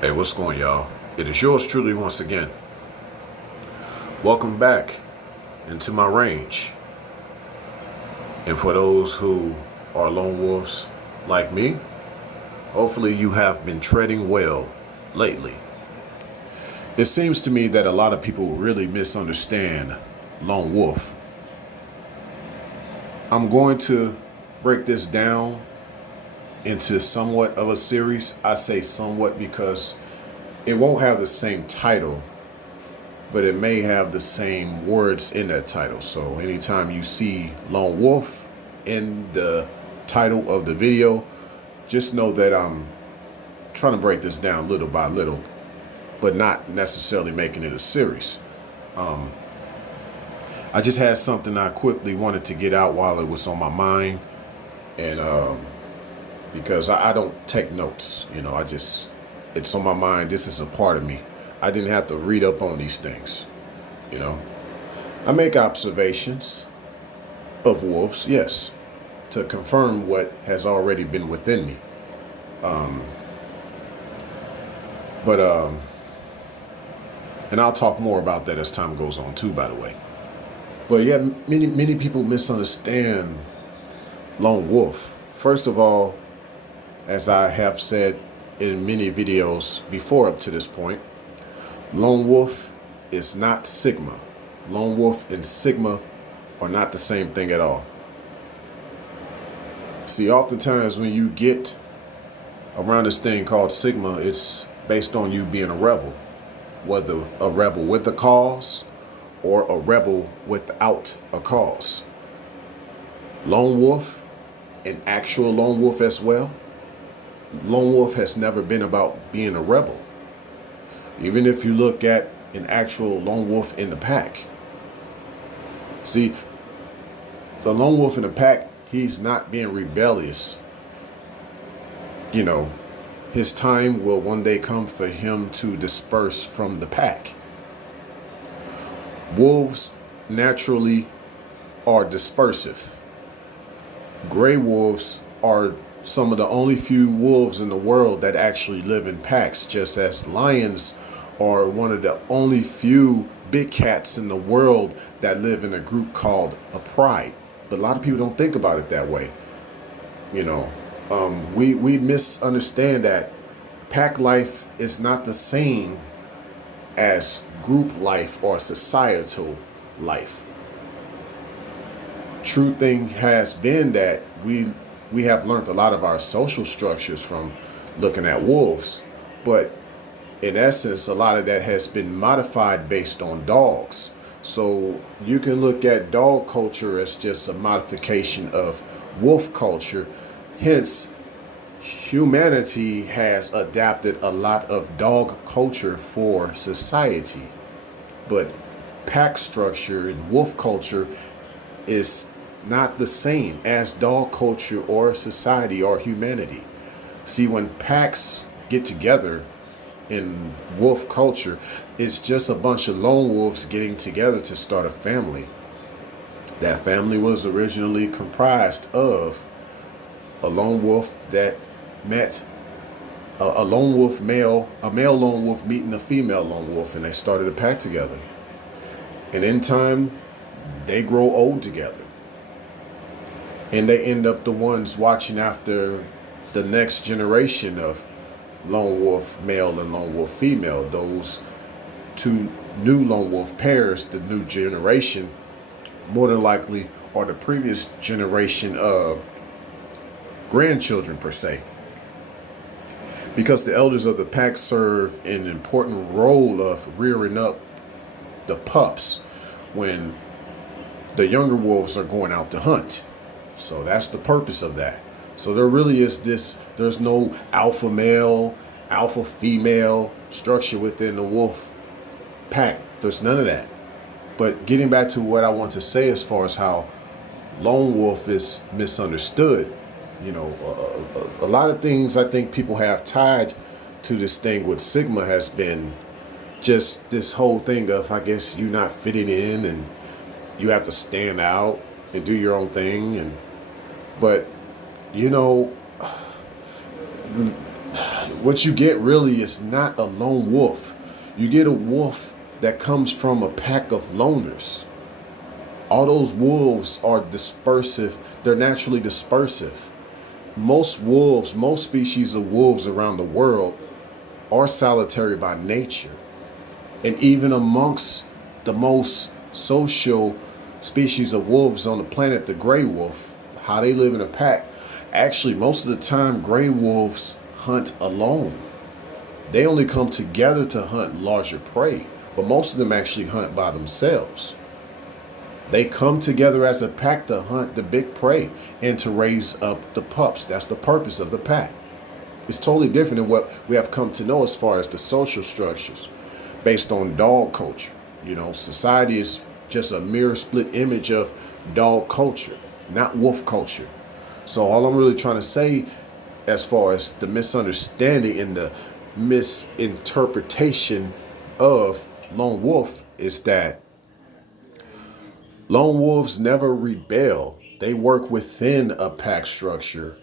Hey, what's going, y'all? It is yours truly once again. Welcome back into my range. And for those who are lone wolves like me, hopefully you have been treading well lately. It seems to me that a lot of people really misunderstand lone wolf. I'm going to break this down into somewhat of a series. I say somewhat because it won't have the same title, but it may have the same words in that title. So anytime you see Lone Wolf in the title of the video, just know that I'm trying to break this down little by little, but not necessarily making it a series. I just had something I quickly wanted to get out while it was on my mind, and because I don't take notes, it's on my mind. This is a part of me. I didn't have to read up on these things, I make observations of wolves, yes, to confirm what has already been within me. But and I'll talk more about that as time goes on too, by the way. But yeah, many people misunderstand lone wolf. First of all, as I have said in many videos before up to this point, lone wolf is not Sigma. Lone wolf and Sigma are not the same thing at all. See, oftentimes when you get around this thing called Sigma, it's based on you being a rebel, whether a rebel with a cause or a rebel without a cause. Lone wolf, an actual lone wolf as well, lone wolf has never been about being a rebel. Even if you look at an actual lone wolf in the pack. See, the lone wolf in the pack, he's not being rebellious. His time will one day come for him to disperse from the pack. Wolves naturally are dispersive. Gray wolves are some of the only few wolves in the world that actually live in packs, just as lions are one of the only few big cats in the world that live in a group called a pride. But a lot of people don't think about it that way. We misunderstand that pack life is not the same as group life or societal life. True thing has been that we have learned a lot of our social structures from looking at wolves, but in essence, a lot of that has been modified based on dogs. So you can look at dog culture as just a modification of wolf culture. Hence, humanity has adapted a lot of dog culture for society. But pack structure and wolf culture is not the same as dog culture or society or humanity. See, when packs get together in wolf culture, it's just a bunch of lone wolves getting together to start a family. That family was originally comprised of a lone wolf that met a lone wolf male, a male lone wolf meeting a female lone wolf, and they started a pack together. And in time, they grow old together. And they end up the ones watching after the next generation of lone wolf male and lone wolf female. Those two new lone wolf pairs, the new generation, more than likely are the previous generation of grandchildren per se. Because the elders of the pack serve an important role of rearing up the pups when the younger wolves are going out to hunt. So that's the purpose of that. So there really is there's no alpha male, alpha female structure within the wolf pack. There's none of that. But getting back to what I want to say as far as how lone wolf is misunderstood, a lot of things I think people have tied to this thing with Sigma has been just this whole thing of, I guess, you not fitting in and you have to stand out and do your own thing. But what you get really is not a lone wolf. You get a wolf that comes from a pack of loners. All those wolves are dispersive. They're naturally dispersive. Most wolves, most species of wolves around the world are solitary by nature. And even amongst the most social species of wolves on the planet, the gray wolf, how they live in a pack, actually most of the time gray wolves hunt alone. They only come together to hunt larger prey, but most of them actually hunt by themselves. They come together as a pack to hunt the big prey and to raise up the pups. That's the purpose of the pack. It's totally different than what we have come to know as far as the social structures based on dog culture. You know, society is just a mirror split image of dog culture, not wolf culture. So all I'm really trying to say as far as the misunderstanding and the misinterpretation of lone wolf is that lone wolves never rebel. They work within a pack structure,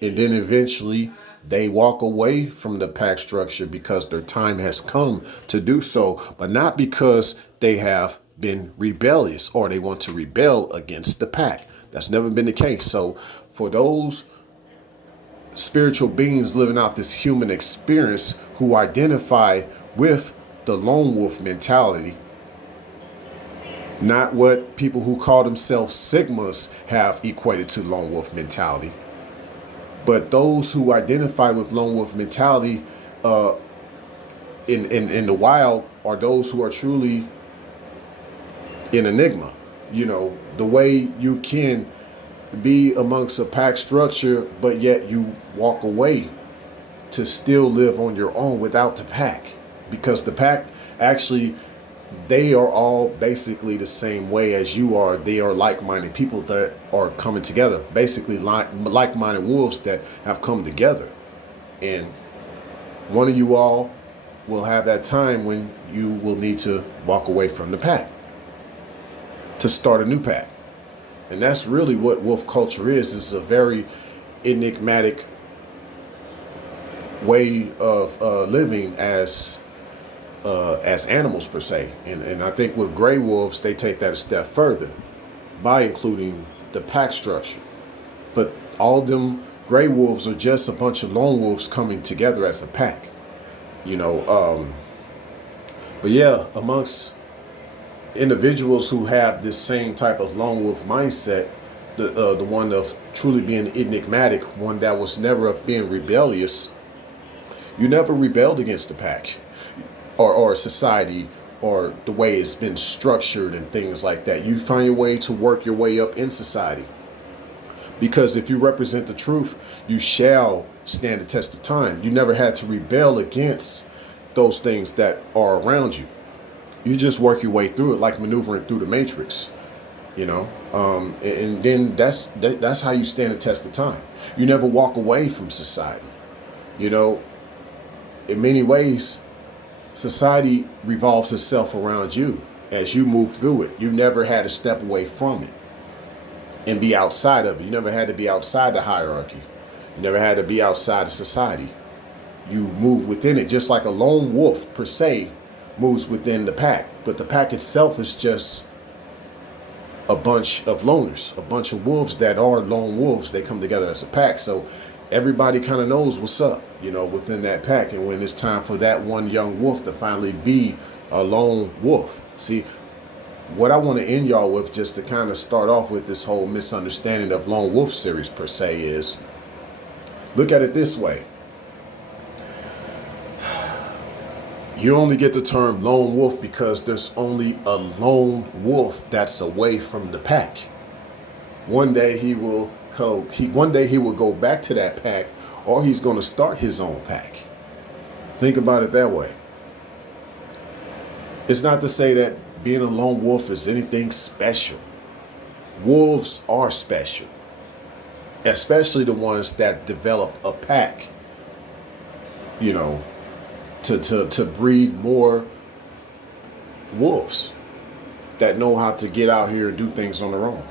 and then eventually they walk away from the pack structure because their time has come to do so, but not because they have been rebellious or they want to rebel against the pack. That's never been the case. So for those spiritual beings living out this human experience who identify with the lone wolf mentality, not what people who call themselves Sigmas have equated to lone wolf mentality, but those who identify with lone wolf mentality in the wild are those who are truly an enigma. You know, the way you can be amongst a pack structure, but yet you walk away to still live on your own without the pack, because the pack actually, they are all basically the same way as you are. They are like-minded people that are coming together, basically like-minded wolves that have come together. And one of you all will have that time when you will need to walk away from the pack to start a new pack. And that's really what wolf culture is. It's a very enigmatic way of living as animals per se. And I think with gray wolves, they take that a step further by including the pack structure. But all of them gray wolves are just a bunch of lone wolves coming together as a pack, you know. But yeah, amongst individuals who have this same type of lone wolf mindset, the one of truly being enigmatic, one that was never of being rebellious, you never rebelled against the pack or society or the way it's been structured and things like that. You find your way to work your way up in society, because if you represent the truth, you shall stand the test of time. You never had to rebel against those things that are around you. You just work your way through it, like maneuvering through the matrix, you know. And then that's how you stand the test of time. You never walk away from society. You know, in many ways, society revolves itself around you as you move through it. You never had to step away from it and be outside of it. You never had to be outside the hierarchy. You never had to be outside of society. You move within it, just like a lone wolf per se moves within the pack. But the pack itself is just a bunch of loners, a bunch of wolves that are lone wolves. They come together as a pack. So everybody kind of knows what's up, you know, within that pack. And when it's time for that one young wolf to finally be a lone wolf. See, what I want to end y'all with, just to kind of start off with this whole misunderstanding of Lone Wolf series per se, is look at it this way. You only get the term lone wolf because there's only a lone wolf that's away from the pack. One day he will go back to that pack, or he's going to start his own pack. Think about it that way. It's not to say that being a lone wolf is anything special. Wolves are special, especially the ones that develop a pack, you know, to breed more wolves that know how to get out here and do things on their own.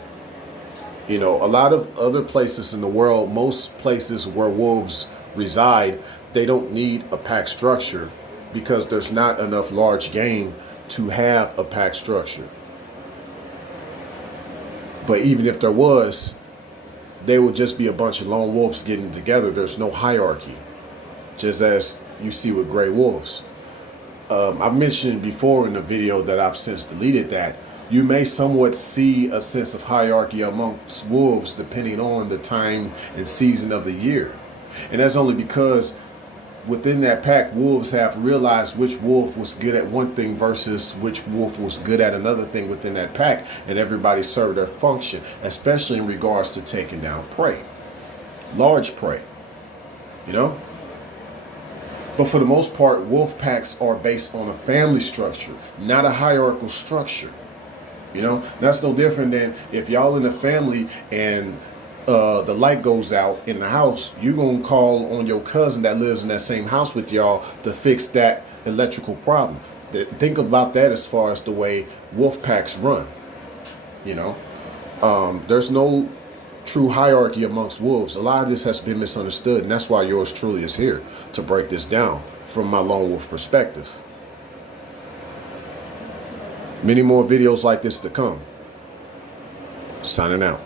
You know, a lot of other places in the world, most places where wolves reside, they don't need a pack structure because there's not enough large game to have a pack structure. But even if there was, they would just be a bunch of lone wolves getting together. There's no hierarchy, just as you see with gray wolves. I've mentioned before in the video that I've since deleted that you may somewhat see a sense of hierarchy amongst wolves depending on the time and season of the year. And that's only because within that pack, wolves have realized which wolf was good at one thing versus which wolf was good at another thing within that pack, and everybody served their function, especially in regards to taking down prey, large prey, you know? But for the most part, wolf packs are based on a family structure, not a hierarchical structure. You know, that's no different than if y'all in a family and the light goes out in the house, you're going to call on your cousin that lives in that same house with y'all to fix that electrical problem. Think about that as far as the way wolf packs run. You know, there's no true hierarchy amongst wolves. A lot of this has been misunderstood, and that's why yours truly is here to break this down from my lone wolf perspective. Many more videos like this to come. Signing out.